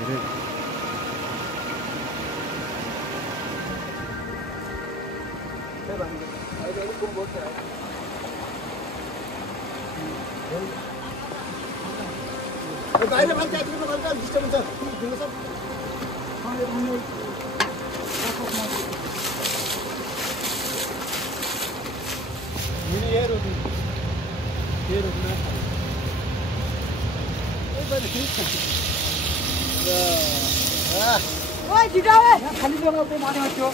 धेरै बाहिर मान्छे आइदिनु पर्छ डिस्टर्ब हुन्छ दिनु सक्छ ये रोटी ना ओए छिटो ओए खाली जग्गा पे माने थियो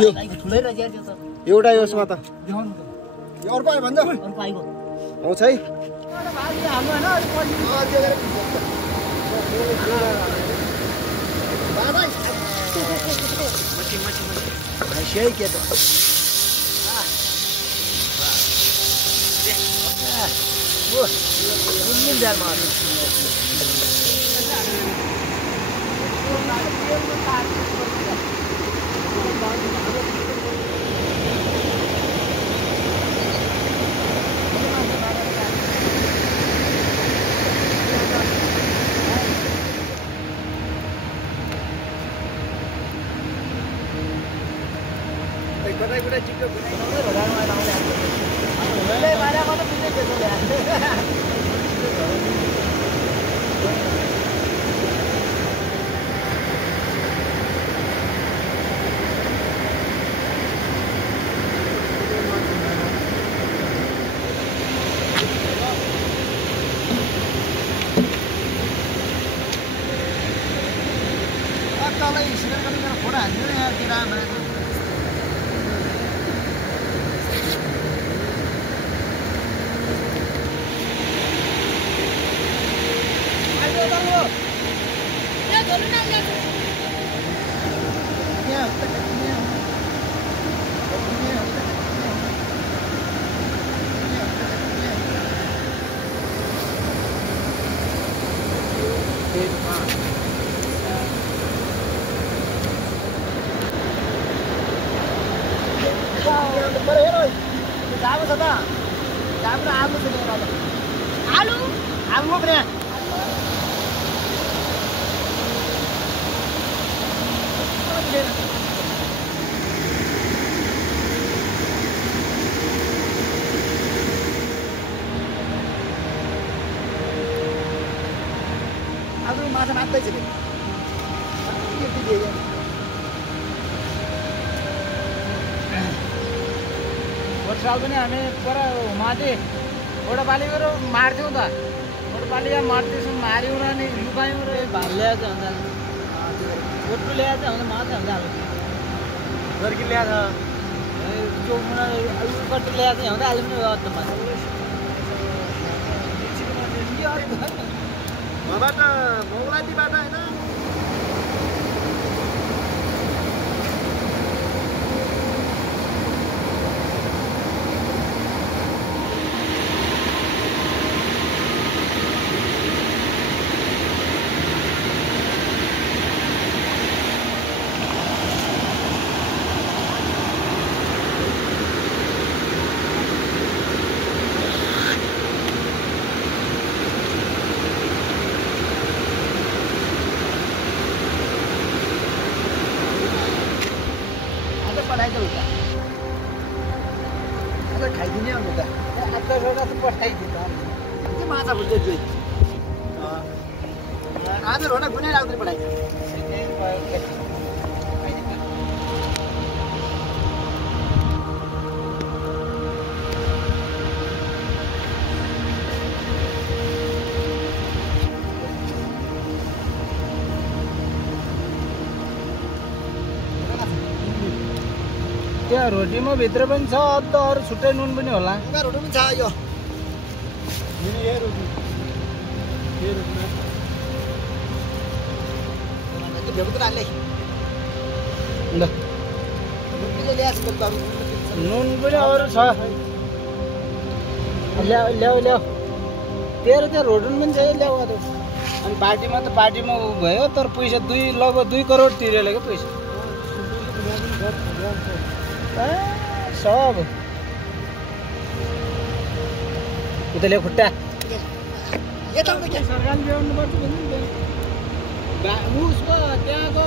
एउटा यसमा त देखाउनु त यो अर्को आयो भन्छ अर्को आइगो आउँछ है भाइ हाम्रो हैन अलि पछि बाबा मची के त ओ कुन बेल मार्नु कतै चिक्क नौले भडामा लाउँदै आएको ले मारा गर्न पुग्दै थियो ल्या तलै सिलेक्ट गरेर फोटो हाल्दिनु यहाँ केटामा जाबो छ त जाबो आलु छ नि आलु आलु पनि आलु माछा मात्रै छ साल पनि हामी पर माथि ओडापाली गरेर मार्थ्यौँ त ओडापाली मार्दैछौँ मार्यौँ र नि लुकायौँ र भात ल्याएको छ अन्त गोटु ल्याएको छ भने माछा हुन्छ हाल्नु गर्की ल्याएको चौमुना आलु कट्टु ल्याएको छ भने आलु पनि भयो त माछा भबाट मौलातीबाट होइन खाइदिने अन्त त पठाइदिन्छ माछा भुल्दै जोइ आज रोना गुनै राख्दै पठाइदिन्छ त्यहाँ रोटीमा भित्र पनि छ अरू छुट्टै नुन पनि होला रोटी पनि छ यो ये रोटी ये रोटी त्यो भेगुत्र हाल्ले ल रुपीले ल्यास बाबु नुन पनि अरू छ ल्याऊ ल्याऊ ल्याऊ तेरो त्यो रोटन पनि छ ल्याऊ त अनि पार्टीमा उ भयो तर पैसा लगभग 2 करोड तिरेले के पैसा सब उता ल्याऊ खुट्टा यता आउनु के सरकारले ल्याउनु पर्छ भन्नु उसको त्यहाँको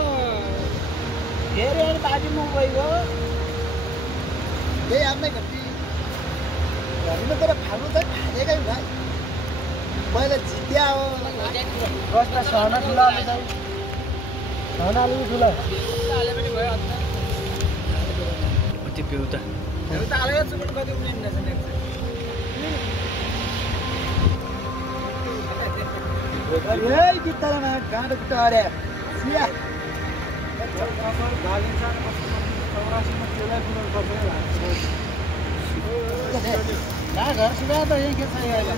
धेरै पार्टीमा गयो त्यही आफ्नै घटी घरमा तर फाल्नु त फालेकै भाइ मैले जित्या हो रस्ता सहना ठुला सहनाले ठुला हाले पनि भयो त्यो पिउता पिउता हाले चुपट कति उम्लिन्छ अरे बित्तामा गाडो टरे सिया ना घर सुधा तो यहीं के सही आएगा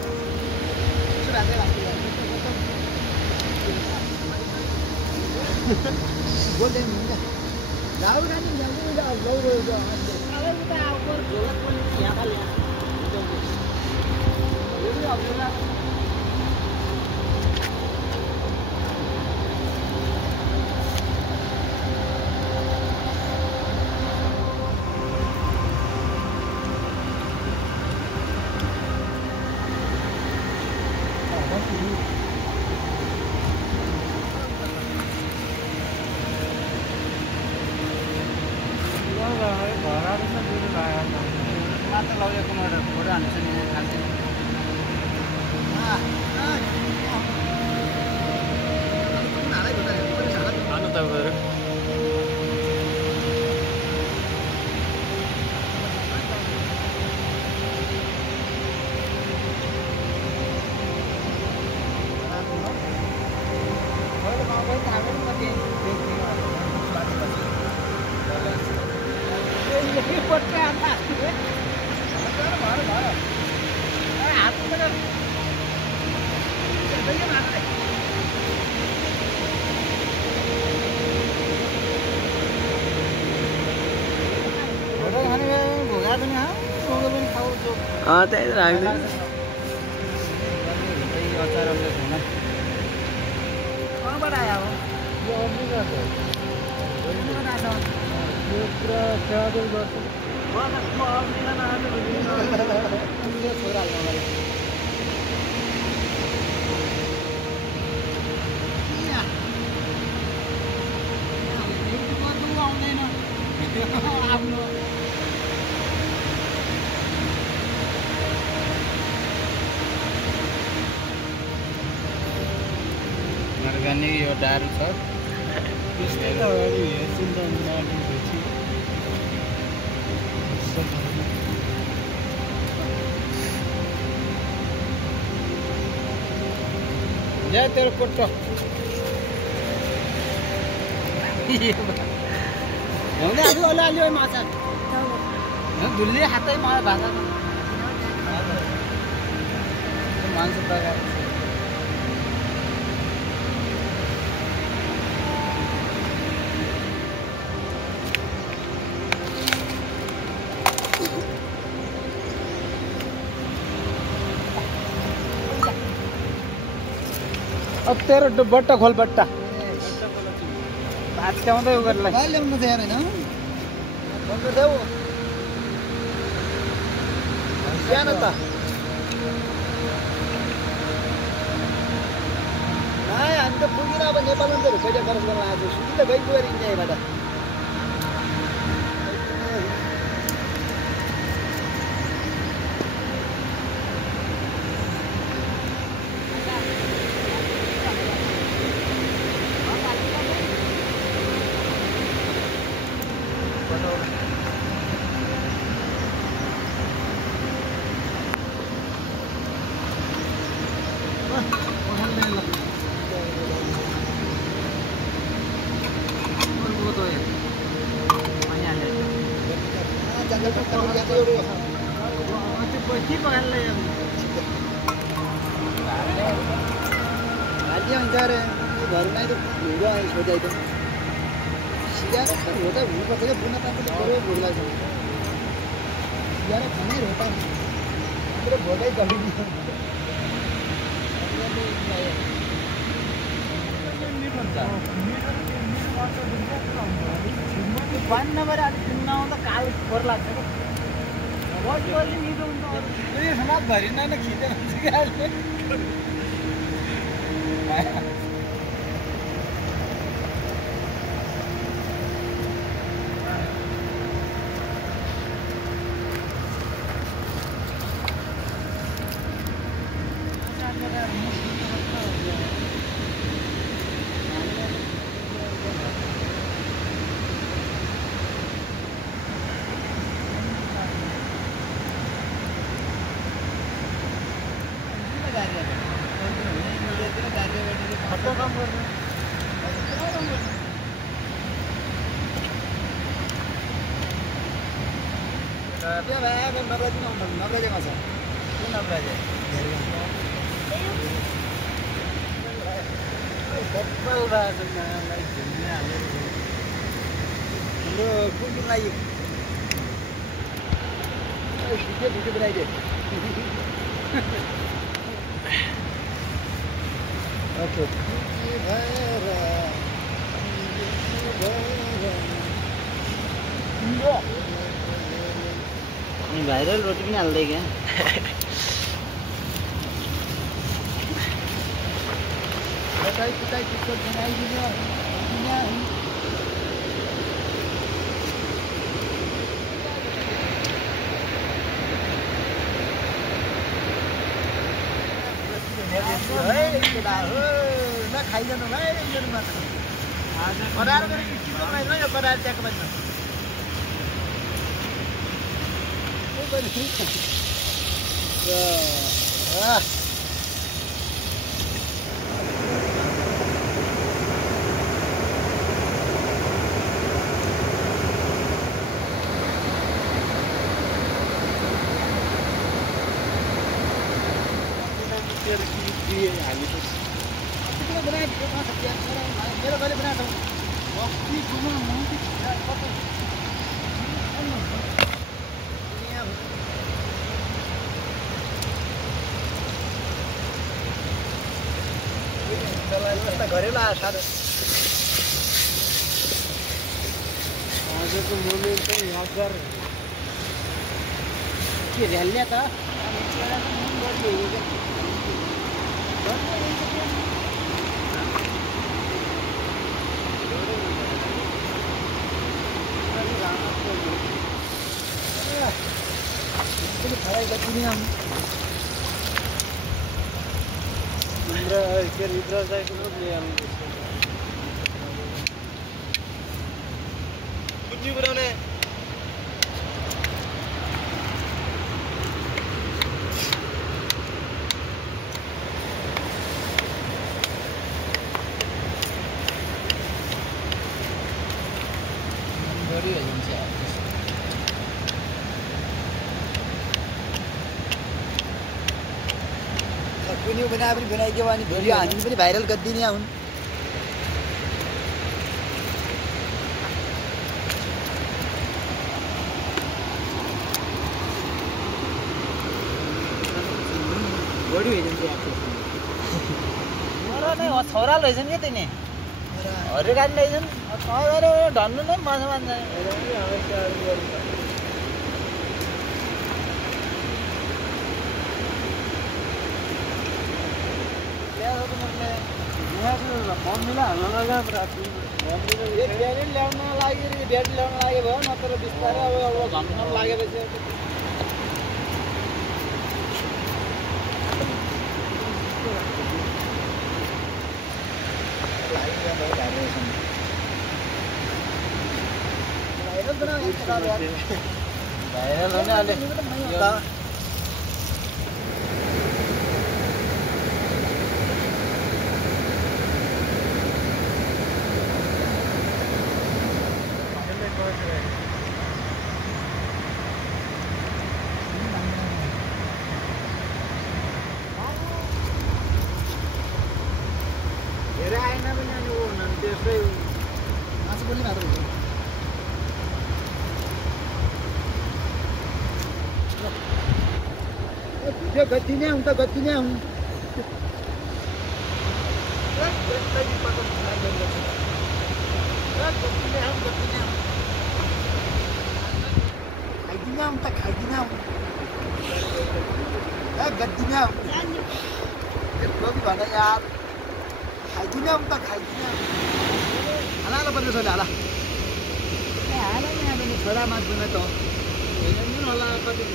बोल दे मुझे जाओ ना नहीं जाओ जाओ अरे बेटा ऊपर जोर पर यहाँ का लिया ये भी अकेला त्यही राख्दै कहाँबाट आयो यो अफ्रिका छ यो पुरा ट्राभल गर्छ आफ्नो अर्ग्यानिक यो दारू छ त्यस्तै त हो नि हेर्छन् त मार्केटपछि ल्या तेरो कोट्टो हुँदै आज अलिअलि माछा धुल्ली हातै मलाई भाषा मान्छे प्रकार अब तेरो बट्टा खोल बट्टा भात ल्याउँदै उ गर्ला ल्याउनु चाहिँ हैन बन्द देऊ ज्ञान त नाइ हामी त पुगिन अब नेपालमा त पैसा खर्च गर्न आएको छु सुकिले गइ गएर इन्डियाबाट के पकाएर Aja enggak baru naik itu dua yang sudah itu. Sejarah kan hotel bukan saja punya tanpa baru bola sama. Sejarah mana hotel? Terus bola itu kali dia. One number ada now the call for like. What was it need on the? Ini sama barina nak kita masih kali. Dia bayar nabrak masa? Itu nabrak aja. Kapal bahasanya lagi dunia. Lu kunjung lagi. Dia beraja. Oke. Ini viral roti भी डाल देंगे Kita ikut naik juga. ना खाइजानु भाइ मेरो मात्र परार गरेर किसिमको पाइन्छ यो परार ट्याक पाइन्छ मेरो कहिले बनाएको भक्ति घुमा मुक्ति कतै घरेलु साह्रो आजको मोमेन्ट चाहिँ यादगार के ऱ्याल्या त पनि खराइ बत्ती हम इन्द्र के इन्द्र चाहिँ कुन ल्याउनु कुन्जी बनाउने कुनै बनाए पनि बनाइदियो अनि भिडियो हामी पनि भाइरल गरिदिने हुन् बढी हेरिन्छ नै छोरा लैछन् के तिनी हरे गाडी लैछन् गएर ढन्नु नै माछा मान्छ मम्मीलाई हाल्न लगा ड्याडी ल्याउन लागि ड्याडी ल्याउन लागि भयो नत्र बिस्तारै अब घम्न लागेपछि भाइरल हुने अहिले बोल्ने मात्र हुन्छ भिडियो गति नै आउँ त गति नै आउँ खाइदिन आउँ त खाइदिन आउँ गद्दिन आउँ भन यार खाइदिन आउँ त खाइदिन आउँ हाला हाला पर्ने छोरा हाला हाला यहाँ पनि छोरा मान्छेमा त होला कति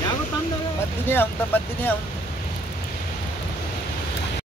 यहाँको तन्द मत दिने आउँ त मत दिने आउँ